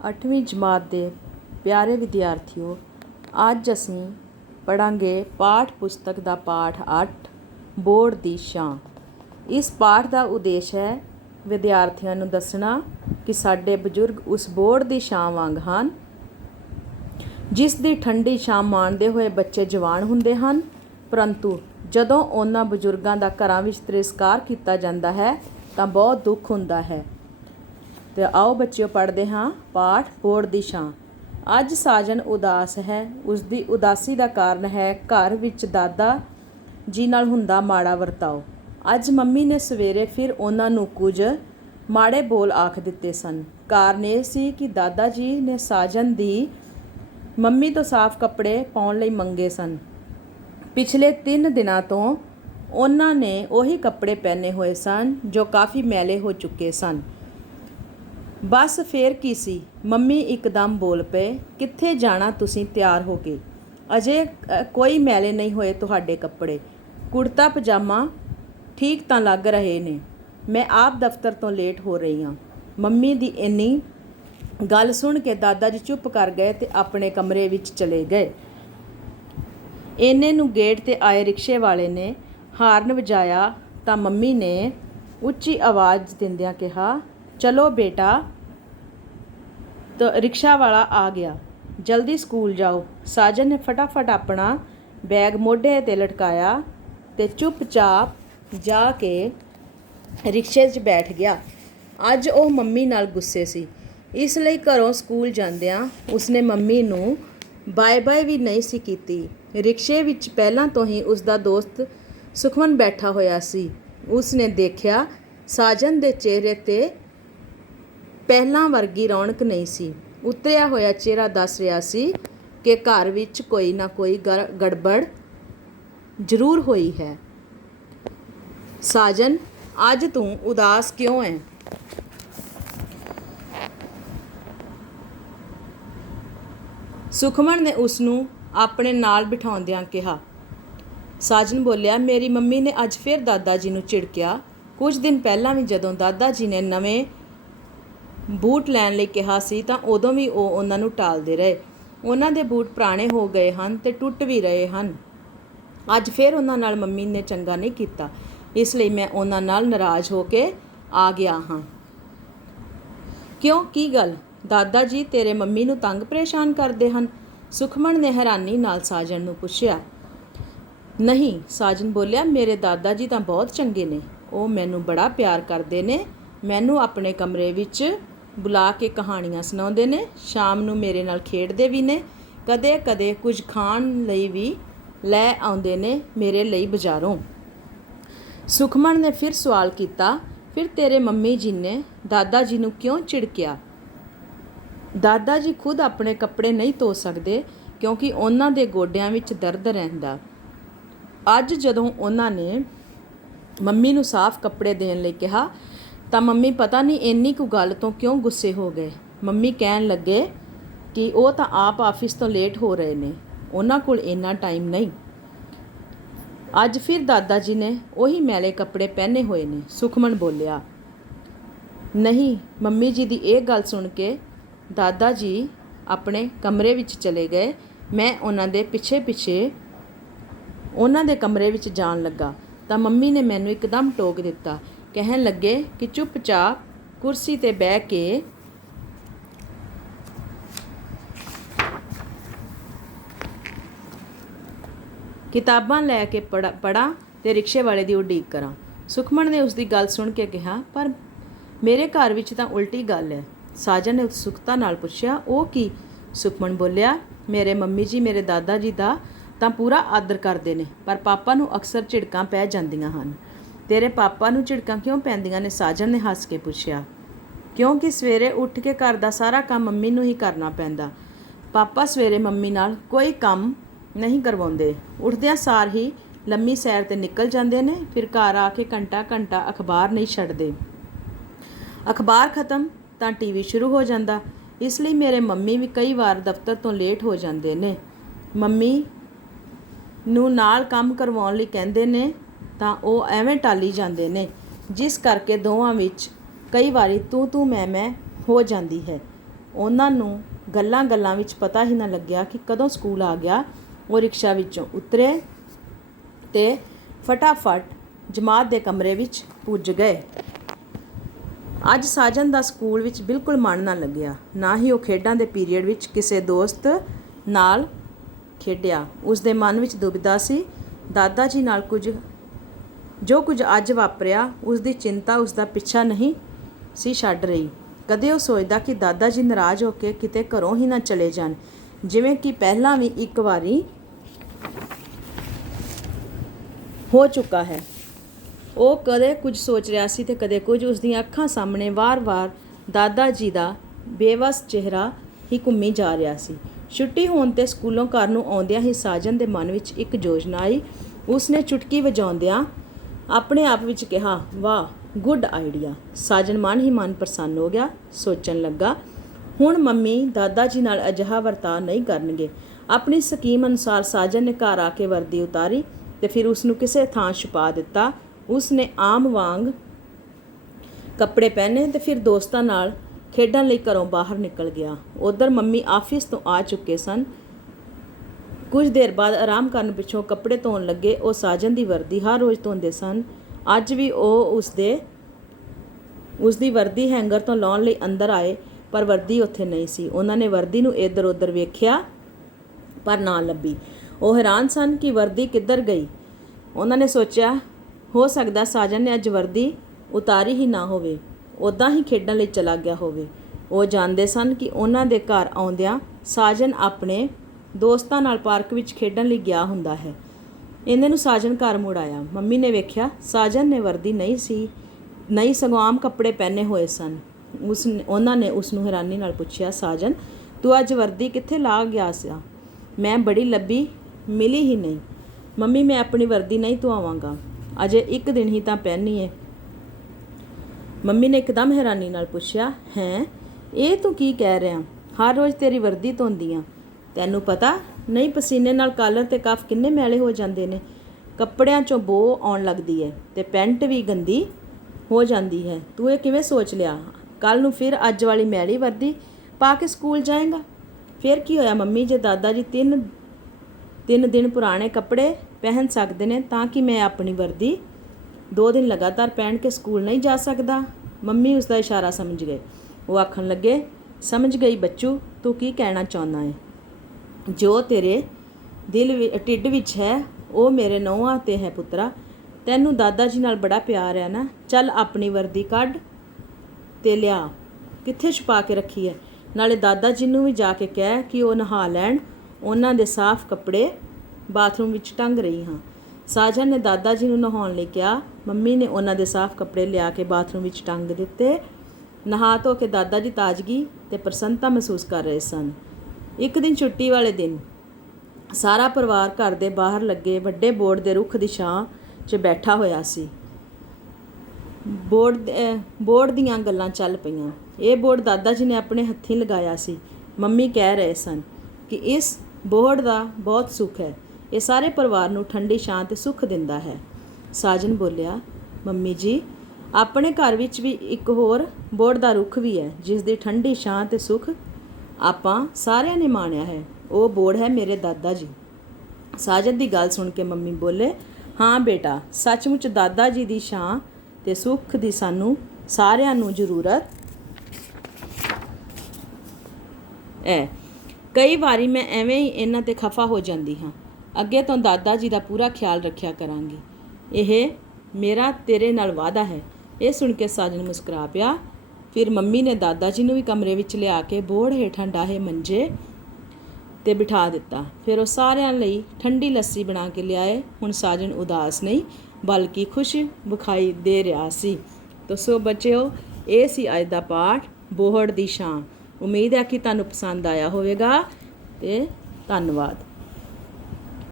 8ਵੀਂ ਜਮਾਤ ਦੇ ਪਿਆਰੇ ਵਿਦਿਆਰਥੀਓ, ਅੱਜ ਅਸੀਂ ਪੜ੍ਹਾਂਗੇ ਪਾਠ ਪੁਸਤਕ ਦਾ ਪਾਠ 8 ਬੋਹੜ ਦੀ ਛਾਂ। ਇਸ ਪਾਠ ਦਾ ਉਦੇਸ਼ ਹੈ ਵਿਦਿਆਰਥੀਆਂ ਨੂੰ ਦੱਸਣਾ ਕਿ ਸਾਡੇ ਬਜ਼ੁਰਗ ਉਸ ਬੋਹੜ ਦੀ ਛਾਂ ਵਾਂਗ ਹਨ ਜਿਸ ਦੀ ਠੰਡੀ ਛਾਂ ਮਾਣਦੇ ਹੋਏ ਬੱਚੇ ਜਵਾਨ ਹੁੰਦੇ ਹਨ, ਪਰੰਤੂ ਜਦੋਂ ਉਹਨਾਂ ਬਜ਼ੁਰਗਾਂ ਦਾ ਘਰਾਂ ਵਿੱਚ ਤਿਰਸਕਾਰ ਕੀਤਾ ਜਾਂਦਾ ਹੈ ਤਾਂ ਬਹੁਤ ਦੁੱਖ ਹੁੰਦਾ ਹੈ। ਤੇ ਆਓ ਬੱਚਿਓ ਪੜ੍ਹਦੇ ਹਾਂ ਪਾਠ ਬੋਹੜ ਦੀ ਛਾਂ। ਅੱਜ ਸਾਜਨ ਉਦਾਸ ਹੈ। ਉਸ ਦੀ ਉਦਾਸੀ ਦਾ ਕਾਰਨ ਹੈ ਘਰ ਵਿੱਚ ਦਾਦਾ ਜੀ ਨਾਲ ਹੁੰਦਾ ਮਾੜਾ ਵਰਤਾਓ। ਅੱਜ ਮੰਮੀ ਨੇ ਸਵੇਰੇ ਫਿਰ ਉਹਨਾਂ ਨੂੰ ਕੁਝ ਮਾੜੇ ਬੋਲ ਆਖ ਦਿੱਤੇ ਸਨ। ਕਾਰਨ ਇਹ ਸੀ ਕਿ ਦਾਦਾ ਜੀ ਨੇ ਸਾਜਨ ਦੀ ਮੰਮੀ ਤੋਂ ਸਾਫ਼ ਕੱਪੜੇ ਪਾਉਣ ਲਈ ਮੰਗੇ ਸਨ। ਪਿਛਲੇ 3 ਦਿਨਾਂ ਤੋਂ ਉਹਨਾਂ ਨੇ ਉਹੀ ਕੱਪੜੇ ਪਹਿਨੇ ਹੋਏ ਸਨ ਜੋ ਕਾਫੀ ਮੈਲੇ ਹੋ ਚੁੱਕੇ ਸਨ। ਬਸ ਫੇਰ ਕੀ ਸੀ, ਮੰਮੀ ਇੱਕਦਮ ਬੋਲ ਪਏ, ਕਿੱਥੇ ਜਾਣਾ ਤੁਸੀਂ ਤਿਆਰ ਹੋ ਕੇ? ਅਜੇ ਕੋਈ ਮੈਲੇ ਨਹੀਂ ਹੋਏ ਤੁਹਾਡੇ ਕੱਪੜੇ। ਕੁੜਤਾ ਪਜਾਮਾ ਠੀਕ ਤਾਂ ਲੱਗ ਰਹੇ ਨੇ। ਮੈਂ ਆਪ ਦਫ਼ਤਰ ਤੋਂ ਲੇਟ ਹੋ ਰਹੀ ਹਾਂ। ਮੰਮੀ ਦੀ ਇੰਨੀ ਗੱਲ ਸੁਣ ਕੇ ਦਾਦਾ ਜੀ ਚੁੱਪ ਕਰ ਗਏ ਤੇ ਆਪਣੇ ਕਮਰੇ ਵਿੱਚ ਚਲੇ ਗਏ। ਇੰਨੇ ਨੂੰ ਗੇਟ 'ਤੇ ਆਏ ਰਿਕਸ਼ੇ ਵਾਲੇ ਨੇ ਹਾਰਨ ਵਜਾਇਆ ਤਾਂ ਮੰਮੀ ਨੇ ਉੱਚੀ ਆਵਾਜ਼ ਦਿੰਦਿਆਂ ਕਿਹਾ, ਚਲੋ ਬੇਟਾ। ਤਾਂ ਰਿਕਸ਼ਾ ਵਾਲਾ ਆ ਗਿਆ। ਜਲਦੀ ਸਕੂਲ ਜਾਓ। ਸਾਜਨ ਨੇ ਫਟਾਫਟ ਆਪਣਾ ਬੈਗ ਮੋਢੇ 'ਤੇ ਲਟਕਾਇਆ ਤੇ ਚੁੱਪਚਾਪ ਜਾ ਕੇ ਰਿਕਸ਼ੇ 'ਚ ਬੈਠ ਗਿਆ। ਅੱਜ ਉਹ ਮੰਮੀ ਨਾਲ ਗੁੱਸੇ ਸੀ, ਇਸ ਲਈ ਘਰੋਂ ਸਕੂਲ ਜਾਂਦਿਆਂ ਉਸਨੇ ਮੰਮੀ ਨੂੰ ਬਾਏ ਬਾਏ ਵੀ ਨਹੀਂ ਸੀ ਕੀਤੀ। ਰਿਕਸ਼ੇ ਵਿੱਚ ਪਹਿਲਾਂ ਤੋਂ ਹੀ ਉਸਦਾ ਦੋਸਤ ਸੁਖਮਨ ਬੈਠਾ ਹੋਇਆ ਸੀ। ਉਸਨੇ ਦੇਖਿਆ ਸਾਜਨ ਦੇ ਚਿਹਰੇ 'ਤੇ ਪਹਿਲਾਂ ਵਰਗੀ ਰੌਣਕ ਨਹੀਂ ਸੀ। ਉਤਰਿਆ ਹੋਇਆ ਚਿਹਰਾ ਦੱਸ ਰਿਹਾ ਸੀ ਕਿ ਘਰ ਵਿੱਚ ਕੋਈ ਨਾ ਕੋਈ ਗੜਬੜ ਜ਼ਰੂਰ ਹੋਈ ਹੈ। ਸਾਜਨ, ਅੱਜ ਤੂੰ ਉਦਾਸ ਕਿਉਂ ਹੈ? ਸੁਖਮਨ ਨੇ ਉਸ ਨੂੰ ਆਪਣੇ ਨਾਲ ਬਿਠਾਉਂਦਿਆਂ ਕਿਹਾ। ਸਾਜਨ ਬੋਲਿਆ, ਮੇਰੀ ਮੰਮੀ ਨੇ ਅੱਜ ਫਿਰ ਦਾਦਾ ਜੀ ਨੂੰ ਝਿੜਕਿਆ। ਕੁਝ ਦਿਨ ਪਹਿਲਾਂ ਵੀ ਜਦੋਂ ਦਾਦਾ ਜੀ ਨੇ ਨਵੇਂ ਬੂਟ ਲੈਣ ਲਈ ਕਿਹਾ ਸੀ ਤਾਂ ਉਦੋਂ ਵੀ ਉਹ ਉਹਨਾਂ ਨੂੰ ਟਾਲਦੇ ਰਹੇ। ਉਹਨਾਂ ਦੇ ਬੂਟ ਪੁਰਾਣੇ ਹੋ ਗਏ ਹਨ ਤੇ ਟੁੱਟ ਵੀ ਰਹੇ ਹਨ। ਅੱਜ ਫਿਰ ਉਹਨਾਂ ਨਾਲ ਮੰਮੀ ਨੇ ਚੰਗਾ ਨਹੀਂ ਕੀਤਾ, ਇਸ ਲਈ ਮੈਂ ਉਹਨਾਂ ਨਾਲ ਨਾਰਾਜ਼ ਹੋ ਕੇ ਆ ਗਿਆ ਹਾਂ। ਕਿਉਂ, ਕੀ ਗੱਲ? ਦਾਦਾ ਜੀ ਤੇਰੇ ਮੰਮੀ ਨੂੰ ਤੰਗ ਪਰੇਸ਼ਾਨ ਕਰਦੇ ਹਨ? ਸੁਖਮਨ ਨੇ ਹੈਰਾਨੀ ਨਾਲ ਸਾਜਨ ਨੂੰ ਪੁੱਛਿਆ। ਨਹੀਂ, ਸਾਜਨ ਬੋਲਿਆ, ਮੇਰੇ ਦਾਦਾ ਜੀ ਤਾਂ ਬਹੁਤ ਚੰਗੇ ਨੇ। ਉਹ ਮੈਨੂੰ ਬੜਾ ਪਿਆਰ ਕਰਦੇ ਨੇ। ਮੈਨੂੰ ਆਪਣੇ ਕਮਰੇ ਵਿੱਚ ਬੁਲਾ ਕੇ ਕਹਾਣੀਆਂ ਸੁਣਾਉਂਦੇ ਨੇ। ਸ਼ਾਮ ਨੂੰ ਮੇਰੇ ਨਾਲ ਖੇਡਦੇ ਵੀ ਨੇ। ਕਦੇ ਕਦੇ ਕੁਝ ਖਾਣ ਲਈ ਵੀ ਲੈ ਆਉਂਦੇ ਨੇ ਮੇਰੇ ਲਈ ਬਾਜ਼ਾਰੋਂ। ਸੁਖਮਨ ਨੇ ਫਿਰ ਸਵਾਲ ਕੀਤਾ, ਫਿਰ ਤੇਰੇ ਮੰਮੀ ਜੀ ਨੇ ਦਾਦਾ ਜੀ ਨੂੰ ਕਿਉਂ ਝਿੜਕਿਆ? ਦਾਦਾ ਜੀ ਖੁਦ ਆਪਣੇ ਕੱਪੜੇ ਨਹੀਂ ਧੋ ਸਕਦੇ ਕਿਉਂਕਿ ਉਹਨਾਂ ਦੇ ਗੋਡਿਆਂ ਵਿੱਚ ਦਰਦ ਰਹਿੰਦਾ। ਅੱਜ ਜਦੋਂ ਉਹਨਾਂ ਨੇ ਮੰਮੀ ਨੂੰ ਸਾਫ਼ ਕੱਪੜੇ ਦੇਣ ਲਈ ਕਿਹਾ ਤਾਂ ਮੰਮੀ ਪਤਾ ਨਹੀਂ ਇੰਨੀ ਕੁ ਗੱਲ ਤੋਂ ਕਿਉਂ ਗੁੱਸੇ ਹੋ ਗਏ। ਮੰਮੀ ਕਹਿਣ ਲੱਗੇ ਕਿ ਉਹ ਤਾਂ ਆਪ ਆਫਿਸ ਤੋਂ ਲੇਟ ਹੋ ਰਹੇ ਨੇ, ਉਹਨਾਂ ਕੋਲ ਇੰਨਾ ਟਾਈਮ ਨਹੀਂ। ਅੱਜ ਫਿਰ ਦਾਦਾ ਜੀ ਨੇ ਉਹੀ ਮੈਲੇ ਕੱਪੜੇ ਪਹਿਨੇ ਹੋਏ ਨੇ। ਸੁਖਮਨ ਬੋਲਿਆ। ਨਹੀਂ, ਮੰਮੀ ਜੀ ਦੀ ਇਹ ਗੱਲ ਸੁਣ ਕੇ ਦਾਦਾ ਜੀ ਆਪਣੇ ਕਮਰੇ ਵਿੱਚ ਚਲੇ ਗਏ। ਮੈਂ ਉਹਨਾਂ ਦੇ ਪਿੱਛੇ ਪਿੱਛੇ ਉਹਨਾਂ ਦੇ ਕਮਰੇ ਵਿੱਚ ਜਾਣ ਲੱਗਾ ਤਾਂ ਮੰਮੀ ਨੇ ਮੈਨੂੰ ਇੱਕਦਮ ਟੋਕ ਦਿੱਤਾ। ਕਹਿਣ ਲੱਗੇ ਕਿ ਚੁੱਪਚਾਪ ਕੁਰਸੀ 'ਤੇ ਬਹਿ ਕੇ ਕਿਤਾਬਾਂ ਲੈ ਕੇ ਪੜ੍ਹਾਂ ਤੇ ਰਿਕਸ਼ੇ ਵਾਲੇ ਦੀ ਉਡੀਕ ਕਰਾਂ। ਸੁਖਮਨ ਨੇ ਉਸ ਦੀ ਗੱਲ ਸੁਣ ਕੇ ਕਿਹਾ, ਪਰ ਮੇਰੇ ਘਰ ਵਿੱਚ ਤਾਂ ਉਲਟੀ ਗੱਲ ਹੈ। ਸਾਜਨ ਨੇ ਉਤਸੁਕਤਾ ਨਾਲ ਪੁੱਛਿਆ, ਉਹ ਕੀ? ਸੁਖਮਨ ਬੋਲਿਆ, ਮੇਰੇ ਮੰਮੀ ਜੀ ਮੇਰੇ ਦਾਦਾ ਜੀ ਦਾ ਤਾਂ ਪੂਰਾ ਆਦਰ ਕਰਦੇ ਨੇ, ਪਰ ਪਾਪਾ ਨੂੰ ਅਕਸਰ ਝਿੜਕਾਂ ਪੈ ਜਾਂਦੀਆਂ ਹਨ। ਤੇਰੇ ਪਾਪਾ ਨੂੰ ਝਿੜਕਾਂ ਕਿਉਂ ਪੈਂਦੀਆਂ ਨੇ? ਸਾਜਨ ਨੇ ਹੱਸ ਕੇ ਪੁੱਛਿਆ। ਕਿਉਂਕਿ ਸਵੇਰੇ ਉੱਠ ਕੇ ਘਰ ਦਾ ਸਾਰਾ ਕੰਮ ਮੰਮੀ ਨੂੰ ਹੀ ਕਰਨਾ ਪੈਂਦਾ। ਪਾਪਾ ਸਵੇਰੇ ਮੰਮੀ ਨਾਲ ਕੋਈ ਕੰਮ ਨਹੀਂ ਕਰਵਾਉਂਦੇ। ਉੱਠਦਿਆਂ ਸਾਰ ਹੀ ਲੰਮੀ ਸੈਰ 'ਤੇ ਨਿਕਲ ਜਾਂਦੇ ਨੇ, ਫਿਰ ਘਰ ਆ ਕੇ ਘੰਟਾ ਘੰਟਾ ਅਖਬਾਰ ਨਹੀਂ ਛੱਡਦੇ। ਅਖਬਾਰ ਖਤਮ ਤਾਂ ਟੀਵੀ ਸ਼ੁਰੂ ਹੋ ਜਾਂਦਾ। ਇਸ ਲਈ ਮੇਰੇ ਮੰਮੀ ਵੀ ਕਈ ਵਾਰ ਦਫ਼ਤਰ ਤੋਂ ਲੇਟ ਹੋ ਜਾਂਦੇ ਨੇ। ਮੰਮੀ ਨੂੰ ਨਾਲ ਕੰਮ ਕਰਵਾਉਣ ਲਈ ਕਹਿੰਦੇ ਨੇ ਤਾਂ ਉਹ ਐਵੇਂ ਟਾਲੀ ਜਾਂਦੇ ਨੇ, ਜਿਸ ਕਰਕੇ ਦੋਵਾਂ ਵਿੱਚ ਕਈ ਵਾਰੀ ਤੂੰ ਮੈਂ ਹੋ ਜਾਂਦੀ ਹੈ। ਉਹਨਾਂ ਨੂੰ ਗੱਲਾਂ ਵਿੱਚ ਪਤਾ ਹੀ ਨਾ ਲੱਗਿਆ ਕਿ ਕਦੋਂ ਸਕੂਲ ਆ ਗਿਆ। ਉਹ ਰਿਕਸ਼ਾ ਵਿੱਚੋਂ ਉਤਰੇ ਤੇ ਫਟਾਫਟ ਜਮਾਤ ਦੇ ਕਮਰੇ ਵਿੱਚ ਪੁੱਜ ਗਏ। ਅੱਜ ਸਾਜਨ ਦਾ ਸਕੂਲ ਵਿੱਚ ਬਿਲਕੁਲ ਮਨ ਨਾ ਲੱਗਿਆ। ਨਾ ਹੀ ਉਹ ਖੇਡਾਂ ਦੇ ਪੀਰੀਅਡ ਵਿੱਚ ਕਿਸੇ ਦੋਸਤ ਨਾਲ ਖੇਡਿਆ। ਉਸ ਦੇ ਮਨ ਵਿੱਚ ਦੁਬਿਧਾ ਸੀ। ਦਾਦਾ ਜੀ ਨਾਲ ਜੋ ਕੁਝ ਅੱਜ ਵਾਪਰਿਆ ਉਸ ਦੀ ਚਿੰਤਾ ਉਸ ਦਾ ਪਿੱਛਾ ਨਹੀਂ ਸੀ ਛੱਡ ਰਹੀ। ਕਦੇ ਉਹ ਸੋਚਦਾ ਕਿ ਦਾਦਾ ਜੀ ਨਾਰਾਜ਼ ਹੋ ਕੇ ਕਿਤੇ ਘਰੋਂ ਹੀ ਨਾ ਚਲੇ ਜਾਣ, ਜਿਵੇਂ ਕਿ ਪਹਿਲਾਂ ਵੀ ਇੱਕ ਵਾਰੀ ਹੋ ਚੁੱਕਾ ਹੈ। ਉਹ ਕਦੇ ਕੁਝ ਸੋਚ ਰਿਹਾ ਸੀ ਤੇ ਕਦੇ ਕੁਝ। ਉਸ ਦੀਆਂ ਅੱਖਾਂ ਸਾਹਮਣੇ ਵਾਰ-ਵਾਰ ਦਾਦਾ ਜੀ ਦਾ ਬੇਵੱਸ ਚਿਹਰਾ ਹੀ ਘੁੰਮੀ ਜਾ ਰਿਹਾ ਸੀ। ਛੁੱਟੀ ਹੋਣ 'ਤੇ ਸਕੂਲੋਂ ਘਰ ਨੂੰ ਆਉਂਦਿਆਂ ਹੀ ਸਾਜਨ ਦੇ ਮਨ ਵਿੱਚ ਇੱਕ ਯੋਜਨਾ ਆਈ। ਉਸਨੇ ਚੁਟਕੀ ਵਜਾਉਂਦਿਆਂ ਆਪਣੇ ਆਪ ਵਿੱਚ ਕਿਹਾ, ਵਾਹ, ਗੁੱਡ ਆਈਡੀਆ। ਸਾਜਨ ਮਨ ਹੀ ਮਨ ਪ੍ਰਸੰਨ ਹੋ ਗਿਆ। ਸੋਚਣ ਲੱਗਾ, ਹੁਣ ਮੰਮੀ ਦਾਦਾ ਜੀ ਨਾਲ ਅਜਿਹਾ ਵਰਤਾਅ ਨਹੀਂ ਕਰਨਗੇ। ਆਪਣੀ ਸਕੀਮ ਅਨੁਸਾਰ ਸਾਜਨ ਨੇ ਘਰ ਆ ਕੇ ਵਰਦੀ ਉਤਾਰੀ ਤੇ ਫਿਰ ਉਸਨੂੰ ਕਿਸੇ ਥਾਂ ਛੁਪਾ ਦਿੱਤਾ। ਉਸਨੇ ਆਮ ਵਾਂਗ ਕੱਪੜੇ ਪਹਿਨੇ ਤੇ ਫਿਰ ਦੋਸਤਾਂ ਨਾਲ ਖੇਡਣ ਲਈ ਘਰੋਂ ਬਾਹਰ ਨਿਕਲ ਗਿਆ। ਉੱਧਰ ਮੰਮੀ ਆਫਿਸ ਤੋਂ ਆ ਚੁੱਕੇ ਸਨ। ਕੁਝ ਦੇਰ ਬਾਅਦ ਆਰਾਮ ਕਰਨ ਪਿੱਛੋਂ ਕੱਪੜੇ ਧੋਣ ਲੱਗੇ। ਉਹ ਸਾਜਨ ਦੀ ਵਰਦੀ ਹਰ ਰੋਜ਼ ਧੋਂਦੇ ਸਨ। ਅੱਜ ਵੀ ਉਹ ਉਸਦੀ ਵਰਦੀ ਹੈਂਗਰ ਤੋਂ ਲਾਉਣ ਲਈ ਅੰਦਰ ਆਏ, ਪਰ ਵਰਦੀ ਉੱਥੇ ਨਹੀਂ ਸੀ। ਉਹਨਾਂ ਨੇ ਵਰਦੀ ਨੂੰ ਇੱਧਰ ਉੱਧਰ ਵੇਖਿਆ ਪਰ ਨਾ ਲੱਭੀ। ਉਹ ਹੈਰਾਨ ਸਨ ਕਿ ਵਰਦੀ ਕਿੱਧਰ ਗਈ। ਉਹਨਾਂ ਨੇ ਸੋਚਿਆ, ਹੋ ਸਕਦਾ ਸਾਜਨ ਨੇ ਅੱਜ ਵਰਦੀ ਉਤਾਰੀ ਹੀ ਨਾ ਹੋਵੇ, ਉੱਦਾਂ ਹੀ ਖੇਡਣ ਲਈ ਚਲਾ ਗਿਆ ਹੋਵੇ। ਉਹ ਜਾਣਦੇ ਸਨ ਕਿ ਉਹਨਾਂ ਦੇ ਘਰ ਆਉਂਦਿਆਂ ਸਾਜਨ ਆਪਣੇ ਦੋਸਤਾਂ ਨਾਲ ਪਾਰਕ ਵਿੱਚ ਖੇਡਣ ਲਈ ਗਿਆ ਹੁੰਦਾ ਹੈ। ਇੰਨੇ ਨੂੰ ਸਾਜਨ ਘਰ ਮੁੜ ਆਇਆ। ਮੰਮੀ ਨੇ ਵੇਖਿਆ ਸਾਜਨ ਨੇ ਵਰਦੀ ਨਹੀਂ ਸਗੋਂ ਆਮ ਕੱਪੜੇ ਪਹਿਨੇ ਹੋਏ ਸਨ। ਉਹਨਾਂ ਨੇ ਉਸ ਨੂੰ ਹੈਰਾਨੀ ਨਾਲ ਪੁੱਛਿਆ, ਸਾਜਨ, ਤੂੰ ਅੱਜ ਵਰਦੀ ਕਿੱਥੇ ਲਾ ਗਿਆ ਸੀ? ਮੈਂ ਬੜੀ ਲੱਭੀ, ਮਿਲੀ ਹੀ ਨਹੀਂ। ਮੰਮੀ, ਮੈਂ ਆਪਣੀ ਵਰਦੀ ਨਹੀਂ ਧੁਆਵਾਂਗਾ, ਅਜੇ ਇੱਕ ਦਿਨ ਹੀ ਤਾਂ ਪਹਿਨੀ ਹੈ। ਮੰਮੀ ਨੇ ਇੱਕਦਮ ਹੈਰਾਨੀ ਨਾਲ ਪੁੱਛਿਆ, ਹੈਂ, ਇਹ ਤੂੰ ਕੀ ਕਹਿ ਰਿਹਾ? ਹਰ ਰੋਜ਼ ਤੇਰੀ ਵਰਦੀ ਧੋਂਦੀ ਆ, ਤੈਨੂੰ ਪਤਾ ਨਹੀਂ ਪਸੀਨੇ ਨਾਲ ਕਾਲਰ ਤੇ ਕਫ ਕਿੰਨੇ ਮੈਲੇ ਹੋ ਜਾਂਦੇ ਨੇ। ਕੱਪੜਿਆਂ 'ਚੋਂ ਬੋ ਆਉਣ ਲੱਗਦੀ ਹੈ ਤੇ ਪੈਂਟ ਵੀ ਗੰਦੀ ਹੋ ਜਾਂਦੀ ਹੈ। ਤੂੰ ਇਹ ਕਿਵੇਂ ਸੋਚ ਲਿਆ? ਕੱਲ੍ਹ ਨੂੰ ਫਿਰ ਅੱਜ ਵਾਲੀ ਮੈਲੀ ਵਰਦੀ ਪਾ ਕੇ ਸਕੂਲ ਜਾਏਗਾ? ਫਿਰ ਕੀ ਹੋਇਆ ਮੰਮੀ, ਜੇ ਦਾਦਾ ਜੀ ਤਿੰਨ ਦਿਨ ਪੁਰਾਣੇ ਕੱਪੜੇ ਪਹਿਨ ਸਕਦੇ ਨੇ ਤਾਂ ਕਿ ਮੈਂ ਆਪਣੀ ਵਰਦੀ 2 ਦਿਨ ਲਗਾਤਾਰ ਪਹਿਨ ਕੇ ਸਕੂਲ ਨਹੀਂ ਜਾ ਸਕਦਾ? ਮੰਮੀ ਉਸ ਦਾ ਇਸ਼ਾਰਾ ਸਮਝ ਗਏ। ਉਹ ਆਖਣ ਲੱਗੇ, ਸਮਝ ਗਈ ਬੱਚੂ, ਤੂੰ ਕੀ ਕਹਿਣਾ ਚਾਹੁੰਦਾ ਹੈ। ਜੋ ਤੇਰੇ ਢਿੱਡ ਵਿੱਚ ਹੈ ਉਹ ਮੇਰੇ ਨਹੁੰਆਂ 'ਤੇ ਹੈ ਪੁੱਤਰਾ। ਤੈਨੂੰ ਦਾਦਾ ਜੀ ਨਾਲ ਬੜਾ ਪਿਆਰ ਹੈ ਨਾ। ਚੱਲ ਆਪਣੀ ਵਰਦੀ ਕੱਢ ਤੇ ਲਿਆ। ਕਿੱਥੇ ਛੁਪਾ ਕੇ ਰੱਖੀ ਹੈ? ਨਾਲੇ ਦਾਦਾ ਜੀ ਨੂੰ ਵੀ ਜਾ ਕੇ ਕਹਿ ਕਿ ਉਹ ਨਹਾ ਲੈਣ। ਉਹਨਾਂ ਦੇ ਸਾਫ਼ ਕੱਪੜੇ ਬਾਥਰੂਮ ਵਿੱਚ ਟੰਗ ਰਹੀ ਹਾਂ। ਸਾਜਨ ਨੇ ਦਾਦਾ ਜੀ ਨੂੰ ਨਹਾਉਣ ਲਈ ਕਿਹਾ। ਮੰਮੀ ਨੇ ਉਹਨਾਂ ਦੇ ਸਾਫ਼ ਕੱਪੜੇ ਲਿਆ ਕੇ ਬਾਥਰੂਮ ਵਿੱਚ ਟੰਗ ਦਿੱਤੇ। ਨਹਾ ਧੋ ਕੇ ਦਾਦਾ ਜੀ ਤਾਜ਼ਗੀ ਤੇ ਪ੍ਰਸੰਨਤਾ ਮਹਿਸੂਸ ਕਰ ਰਹੇ ਸਨ। ਇੱਕ ਦਿਨ ਛੁੱਟੀ ਵਾਲੇ ਦਿਨ ਸਾਰਾ ਪਰਿਵਾਰ ਘਰ ਦੇ ਬਾਹਰ ਲੱਗੇ ਵੱਡੇ ਬੋਰਡ ਦੇ ਰੁੱਖ ਦੀ ਛਾਂ 'ਚ ਬੈਠਾ ਹੋਇਆ ਸੀ। ਬੋਰਡ ਦੀਆਂ ਗੱਲਾਂ ਚੱਲ ਪਈਆਂ। ਇਹ ਬੋਰਡ ਦਾਦਾ ਜੀ ਨੇ ਆਪਣੇ ਹੱਥੀਂ ਲਗਾਇਆ ਸੀ। ਮੰਮੀ ਕਹਿ ਰਹੇ ਸਨ ਕਿ ਇਸ ਬੋਰਡ ਦਾ ਬਹੁਤ ਸੁੱਖ ਹੈ। ਇਹ ਸਾਰੇ ਪਰਿਵਾਰ ਨੂੰ ਠੰਡੀ ਛਾਂ ਤੇ ਸੁੱਖ ਦਿੰਦਾ ਹੈ। ਸਾਜਨ ਬੋਲਿਆ, ਮੰਮੀ ਜੀ, ਆਪਣੇ ਘਰ ਵਿੱਚ ਵੀ ਇੱਕ ਹੋਰ ਬੋਰਡ ਦਾ ਰੁੱਖ ਵੀ ਹੈ ਜਿਸ ਦੀ ਠੰਡੀ ਛਾਂ ਤੇ ਸੁੱਖ ਆਪਾਂ ਸਾਰਿਆਂ ਨੇ ਮਾਣਿਆ ਹੈ। ਉਹ ਬੋਰਡ ਹੈ ਮੇਰੇ ਦਾਦਾ ਜੀ। ਸਾਜਨ ਦੀ ਗੱਲ ਸੁਣ ਕੇ ਮੰਮੀ ਬੋਲੇ, ਹਾਂ ਬੇਟਾ, ਸੱਚਮੁੱਚ ਦਾਦਾ ਜੀ ਦੀ ਛਾਂ ਤੇ ਸੁੱਖ ਦੀ ਸਾਨੂੰ ਸਾਰਿਆਂ ਨੂੰ ਜ਼ਰੂਰਤ ਹੈ। ਕਈ ਵਾਰੀ ਮੈਂ ਐਵੇਂ ਹੀ ਇਹਨਾਂ 'ਤੇ ਖਫਾ ਹੋ ਜਾਂਦੀ ਹਾਂ। ਅੱਗੇ ਤੋਂ ਦਾਦਾ ਜੀ ਦਾ ਪੂਰਾ ਖਿਆਲ ਰੱਖਿਆ ਕਰਾਂਗੀ। ਇਹ ਮੇਰਾ ਤੇਰੇ ਨਾਲ ਵਾਅਦਾ ਹੈ। ਇਹ ਸੁਣ ਕੇ ਸਾਜਨ ਮੁਸਕਰਾ ਪਿਆ। ਫਿਰ ਮੰਮੀ ਨੇ ਦਾਦਾ ਜੀ ਨੂੰ ਵੀ ਕਮਰੇ ਵਿੱਚ ਲਿਆ ਕੇ ਬੋਰਡ ਹੇਠਾਂ ਡਾਹੇ ਮੰਜੇ 'ਤੇ ਬਿਠਾ ਦਿੱਤਾ। ਫਿਰ ਉਹ ਸਾਰਿਆਂ ਲਈ ਠੰਡੀ ਲੱਸੀ ਬਣਾ ਕੇ ਲਿਆਏ। ਹੁਣ ਸਾਜਨ ਉਦਾਸ ਨਹੀਂ ਬਲਕਿ ਖੁਸ਼ ਵਿਖਾਈ ਦੇ ਰਿਹਾ ਸੀ। ਤਾਂ ਸੋ ਬੱਚਿਓ, ਇਹ ਸੀ ਅੱਜ ਦਾ ਪਾਠ ਬੋਹੜ ਦੀ ਛਾਂ। ਉਮੀਦ ਹੈ ਕਿ ਤੁਹਾਨੂੰ ਪਸੰਦ ਆਇਆ ਹੋਵੇਗਾ ਤੇ ਧੰਨਵਾਦ।